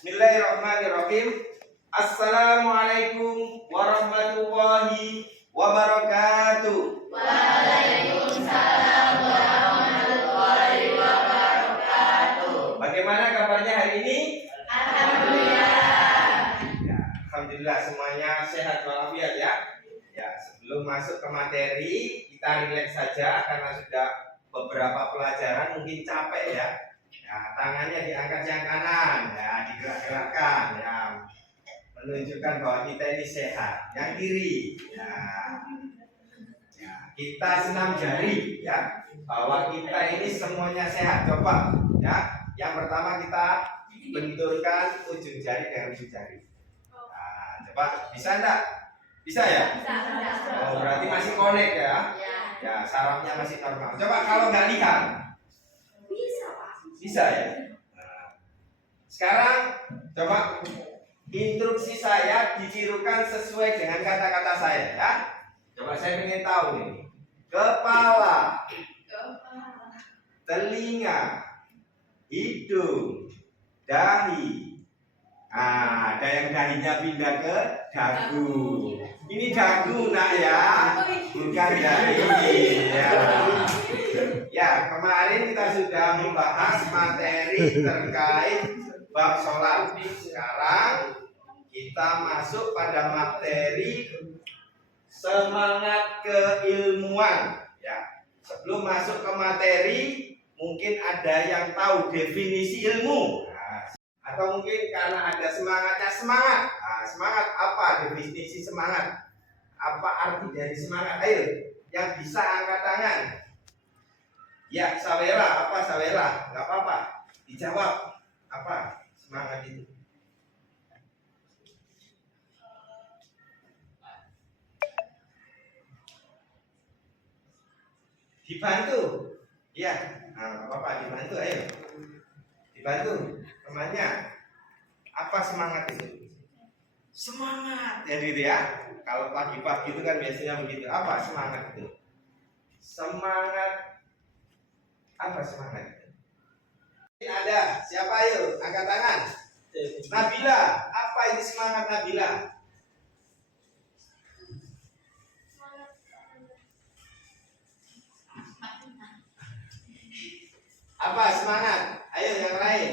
Bismillahirrahmanirrahim. Assalamualaikum warahmatullahi wabarakatuh. Waalaikumsalam warahmatullahi wabarakatuh. Bagaimana kabarnya hari ini? Alhamdulillah. Ya, alhamdulillah semuanya sehat walafiat ya. Ya, sebelum masuk ke materi, kita rileks saja karena sudah beberapa pelajaran mungkin capek ya. Ya, tangannya diangkat yang kanan, ya, digerak-gerakkan, ya, menunjukkan bahwa kita ini sehat. Yang kiri, ya, ya, kita senam jari, ya, bahwa kita ini semuanya sehat. Coba, ya, yang pertama kita benturkan ujung jari dengan ujung jari. Nah, coba, bisa enggak? Bisa ya? Oh, berarti masih connect ya? Ya, sarafnya masih normal. Coba kalau nggak lihat. Bisa ya? Nah, sekarang coba instruksi saya ditirukan sesuai dengan kata-kata saya ya. Coba saya ingin tahu nih. Kepala, telinga, hidung, dahi. Nah, ada yang dahinya pindah ke dagu. Ini dagu nak ya, bukan dahi ya. Ya, kemarin kita sudah membahas materi terkait bab sholat. Sekarang kita masuk pada materi semangat keilmuan. Ya, sebelum masuk ke materi, mungkin ada yang tahu definisi ilmu. Nah, atau mungkin karena ada semangatnya semangat. Nah, semangat apa definisi semangat? Apa arti dari semangat? Ayo, yang bisa angkat tangan. Ya, sawera, apa sawera? Gak apa-apa. Dijawab. Apa semangat itu? Dibantu. Ya, nah, apa-apa, dibantu, ayo. Dibantu temannya. Apa semangat itu? Semangat. Ya gitu ya. Kalau pagi-pagi itu kan biasanya begitu. Apa semangat itu? Semangat. Apa semangat itu? Ada. Siapa ayo? Angkat tangan. Nabila. Apa ini semangat Nabila? Apa semangat? Ayo yang lain.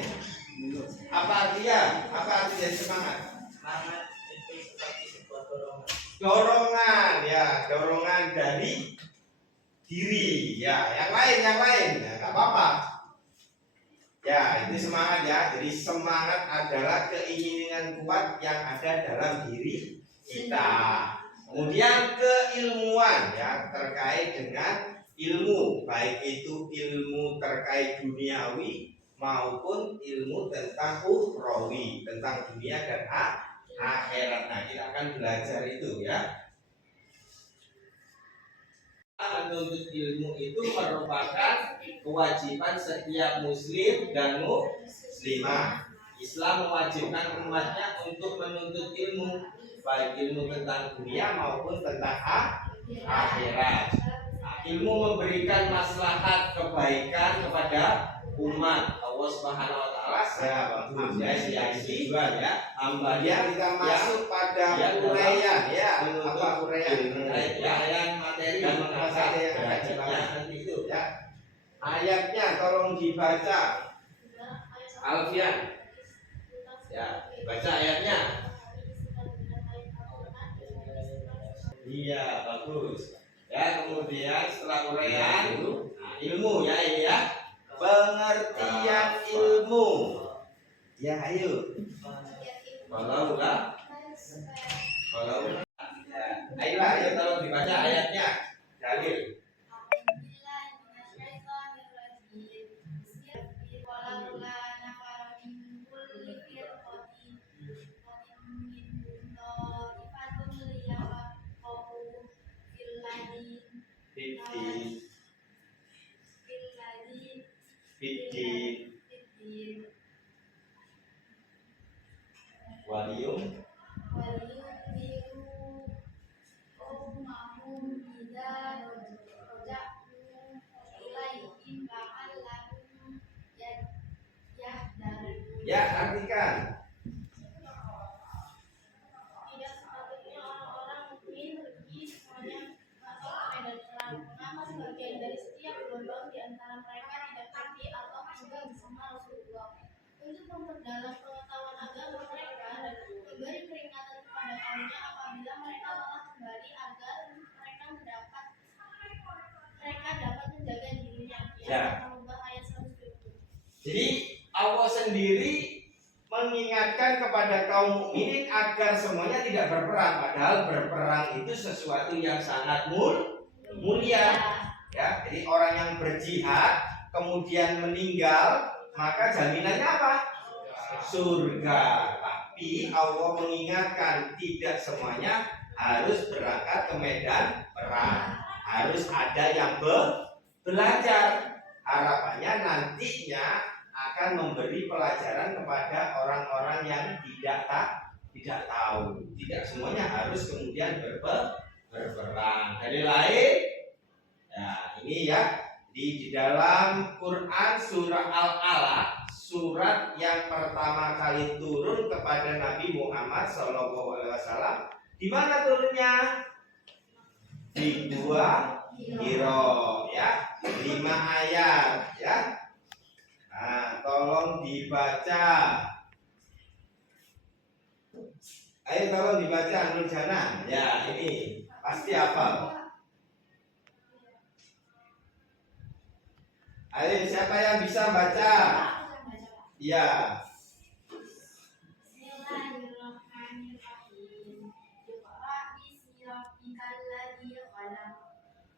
Apa artinya? Apa arti dari semangat? Semangat itu seperti sebuah dorongan. Dorongan, ya, dorongan dari diri. Ya, yang lain, ya, nggak apa-apa. Ya, itu semangat ya. Jadi semangat adalah keinginan kuat yang ada dalam diri kita. Kemudian keilmuan ya, terkait dengan ilmu, baik itu ilmu terkait duniawi maupun ilmu tentang ukhrawi, tentang dunia dan akhirat. Nah, kita akan belajar itu ya. Menuntut ilmu itu merupakan kewajiban setiap muslim dan muslimah. Islam mewajibkan umatnya untuk menuntut ilmu, baik ilmu tentang dunia maupun tentang akhirat. Ilmu memberikan maslahat kebaikan kepada umat Allah Subhanahu wa taala. Ya, tujuan ya. Hambanya kita masuk pada uraian ya. Apa uraian? Uraian materi dan mengasah yang akan dibahas itu ya. Ayatnya tolong dibaca. Alfian. Ya, baca ayatnya. Iya, bagus. Ya, kemudian setelah uraian, ilmu ya ini ya. Pengertian ilmu. Ya, ayo. Kalau ya. Ayolah, ayo tolong dibaca ayatnya. Dalil. Fiddin Waliyum ya, artikan. untuk memperdalam pengetahuan agama mereka dan memberi peringatan kepada kaumnya apabila mereka malah kembali agar mereka dapat menjaga dirinya. Ya. Mengubah ayat 120. Jadi Allah sendiri mengingatkan kepada kaum mukminin agar semuanya tidak berperang, padahal berperang itu sesuatu yang sangat mulia. Ya, jadi orang yang berjihad kemudian meninggal, maka jaminannya apa? Surga. Tapi Allah mengingatkan tidak semuanya harus berangkat ke medan perang. Harus ada yang belajar. Harapannya nantinya akan memberi pelajaran kepada orang-orang yang tidak tahu. Tidak semuanya harus kemudian berperang. Dari lain, ya ini ya di dalam Quran surah Al-Alaq, surat yang pertama kali turun kepada Nabi Muhammad SAW. Di mana turunnya? Di Gua Hiro, ya, 5 ayat, ya. Nah, tolong dibaca. Ayo tolong dibaca Nur Jana. Ya, ini pasti hafal. Ayo, siapa yang bisa baca? Ya. Bismillahirrahmanirrahim. Iqra bismi rabbikal ladzi khalaq.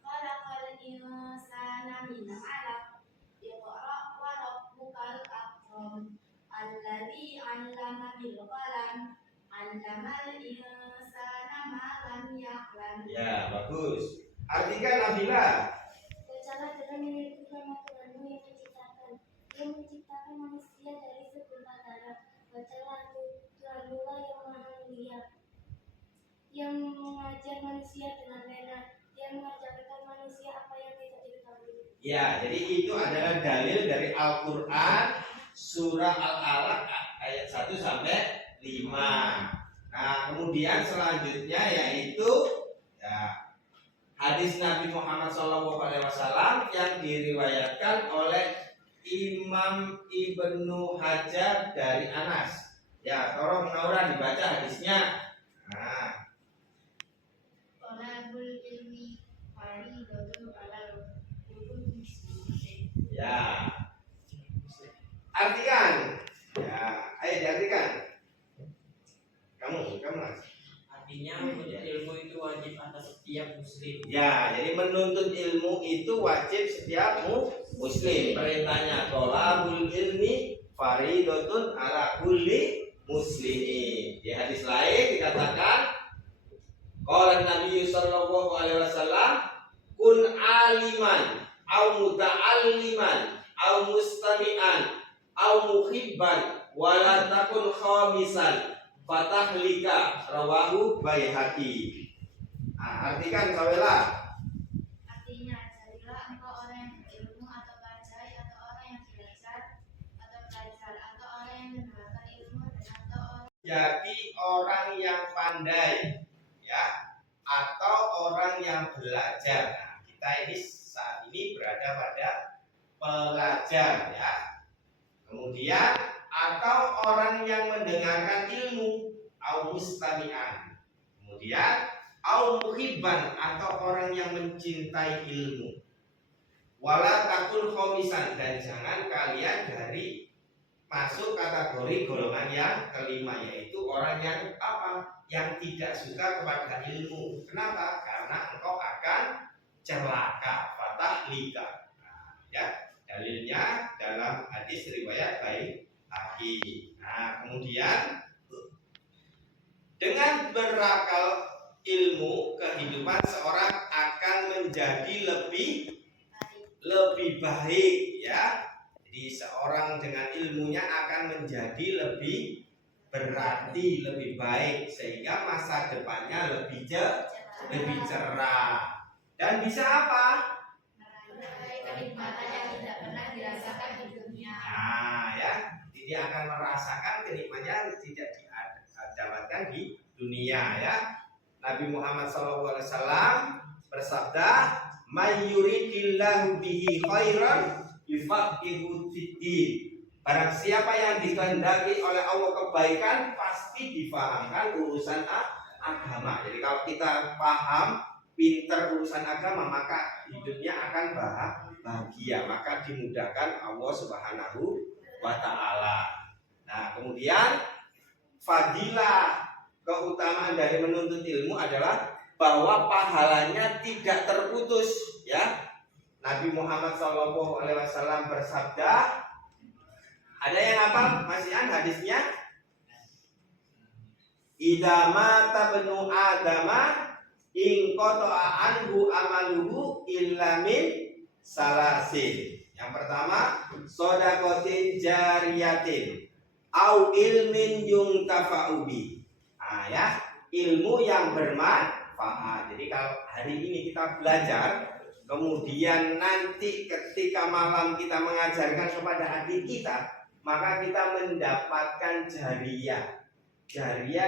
Khalaqal insana min 'alaq. Iqra wa rabbukal akram. Alladzi 'allama bil qalam. 'Allamal insana ma lam ya'lam. Ya, bagus. Artikan Nabila. Bacalah dengan menyebut nama Tuhanmu yang menciptakan manusia dari segumpal darah. Bacalah Tuhanmu yang maha mulia, yang mengajar manusia dengan pena, yang mengajarkan manusia apa yang tidak diketahui. Ya, jadi itu adalah dalil dari Al-Quran surah Al-Alaq ayat 1 sampai 5. Nah, kemudian selanjutnya yaitu ya, hadis Nabi Muhammad SAW yang diriwayatkan oleh Imam Ibnu Hajar dari Anas. Ya, tolong Naura dibaca hadisnya. Nah, Thalabul ilmi fardhatun 'alal kulli muslimin. ya. Artikan. Ya, ayo diartikan. Kamu Mas. Artinya menuntut ilmu itu wajib atas setiap muslim. Ya, jadi menuntut ilmu itu wajib setiap muslim. Perintahnya thalabul ilmi fardhatun 'ala kulli muslimin. Di hadis lain dikatakan qala Nabi sallallahu alaihi wasallam kun aliman au muta'alliman au mustami'an au muhibban wala takun khamisan fatahlika rawahu Baihaqi. Nah, artikan sawelah. Artinya, jadilah engkau orang yang berilmu atau bajai atau orang yang belajar atau belajar atau orang yang mendengarkan ilmu dan atau orang Jadi orang yang pandai, ya, atau orang yang belajar. Nah, kita ini saat ini berada pada pelajar, ya. Kemudian atau orang yang mendengarkan ilmu, au mustami'an. Kemudian au muhibban atau orang yang mencintai ilmu. Wala takun khomisan, dan jangan kalian dari masuk kategori golongan yang kelima, yaitu orang yang apa? Yang tidak suka kepada ilmu. Kenapa? Karena engkau akan celaka, fatahlika. Nah, ya, dalilnya dalam hadis riwayat Baihaqi. Nah, kemudian dengan berakal ilmu, kehidupan seorang akan menjadi lebih baik, ya. Jadi seorang dengan ilmunya akan menjadi lebih berarti, lebih baik, sehingga masa depannya lebih cerah. Dan bisa apa? meraih kenikmatan yang tidak pernah dirasakan di dunia. Nah, ya, dia akan merasakan kenikmatannya yang tidak didapatkan di dunia, ya. Nabi Muhammad SAW bersabda, "May yuridillahu bihi khairan yufaqihu fid din." Barang siapa yang dikehendaki oleh Allah kebaikan pasti difahamkan urusan agama. Jadi kalau kita paham, pinter urusan agama, maka hidupnya akan bahagia, maka dimudahkan Allah Subhanahu wa taala. Nah, kemudian fadilah, keutamaan dari menuntut ilmu adalah bahwa pahalanya tidak terputus, ya. Nabi Muhammad SAW bersabda, ada yang apa? Masih hadisnya? Idza mata benu adama in qata'a anhu amaluhu illa min salasin. Yang pertama, shadaqatin jariyatin au ilmin yuntafa'u bi. Nah, ya, ilmu yang bermanfaat. Jadi kalau hari ini kita belajar, kemudian nanti ketika malam kita mengajarkan kepada adik kita, maka kita mendapatkan jariyah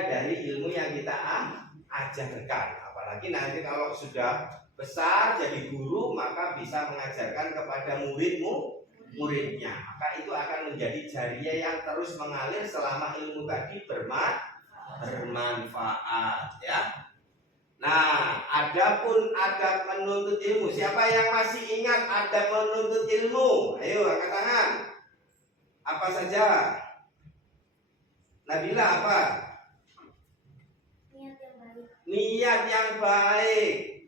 dari ilmu yang kita ajarkan. Apalagi nanti kalau sudah besar jadi guru, maka bisa mengajarkan kepada muridnya. Maka itu akan menjadi jariyah yang terus mengalir selama ilmu tadi bermanfaat, ya. Nah, adapun adab menuntut ilmu, siapa yang masih ingat adab menuntut ilmu? Ayo angkat tangan. Apa saja? Nabila apa? Niat yang baik. Niat yang baik.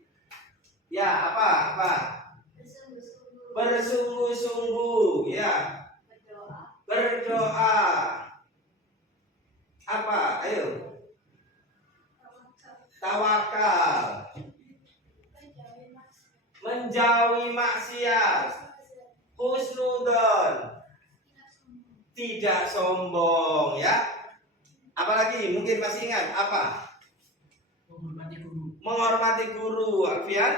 Ya, apa? Bersungguh-sungguh. Bersungguh-sungguh, ya. Berdoa. Apa? Ayo. Tawakal. Menjauhi maksiat. Husnudzon. Tidak sombong, ya. Apalagi mungkin masih ingat apa? Menghormati guru. Menghormati guru. Alfian?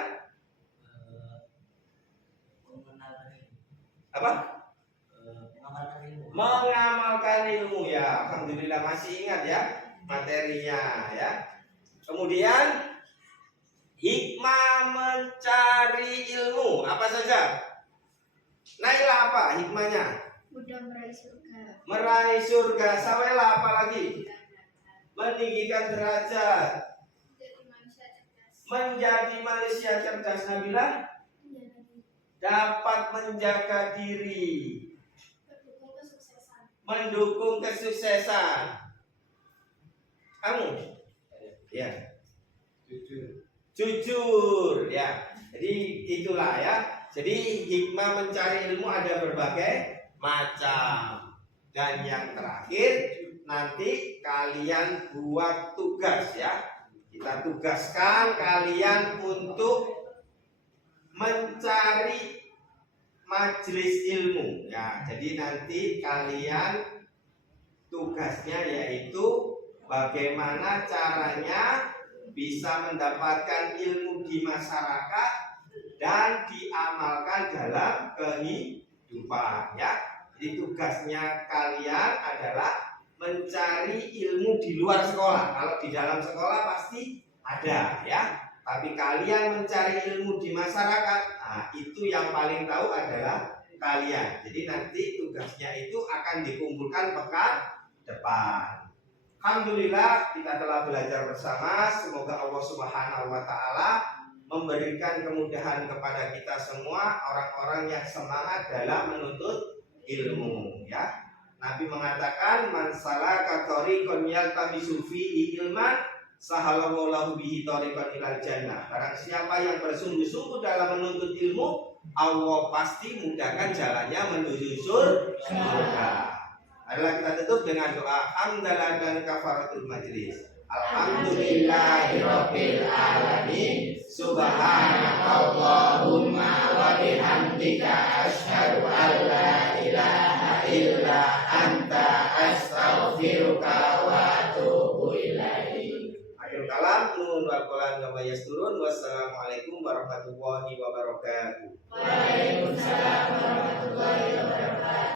Apa? Mengamalkan ilmu, ya. Alhamdulillah masih ingat ya materinya, ya. Kemudian hikmah mencari ilmu apa saja? Naila apa hikmahnya? Mudah meraih surga. Meraih surga. Sawela apa lagi? Meninggikan derajat. Menjadi manusia cerdas. Nabila? Dapat menjaga diri. Mendukung kesuksesan. Kamu? Ya. Jujur, ya. Jadi itulah, ya. Jadi hikmah mencari ilmu ada berbagai macam. Dan yang terakhir, nanti kalian buat tugas, ya. Kita tugaskan kalian untuk mencari majelis ilmu, ya. Jadi nanti kalian tugasnya yaitu bagaimana caranya bisa mendapatkan ilmu di masyarakat dan diamalkan dalam kehidupan, ya. Jadi tugasnya kalian adalah mencari ilmu di luar sekolah. Kalau di dalam sekolah pasti ada, ya. Tapi kalian mencari ilmu di masyarakat, nah, itu yang paling tahu adalah kalian. Jadi nanti tugasnya itu akan dikumpulkan pekan depan. Alhamdulillah kita telah belajar bersama. Semoga Allah Subhanahu wa taala memberikan kemudahan kepada kita semua, orang-orang yang semangat dalam menuntut ilmu, ya. Nabi mengatakan man salaka tariqan yaltamisu fihi ilman sahalallahu lahu bihi tariqan ilal jannah. Barang siapa yang bersungguh-sungguh dalam menuntut ilmu, Allah pasti mudahkan jalannya menuju surga. Adalah kita tutup dengan doa hamdalah dan kafaratul majlis. Alhamdulillahirabbil alamin. Subhanakallahumma wa bihamdika asyhadu an la ilaha illa anta astaghfiruka wa atubu ilaik. Akhir kalam nun wal qalam kama yasturun. Wassalamualaikum warahmatullahi wabarakatuh. Waalaikumsalam warahmatullahi wabarakatuh.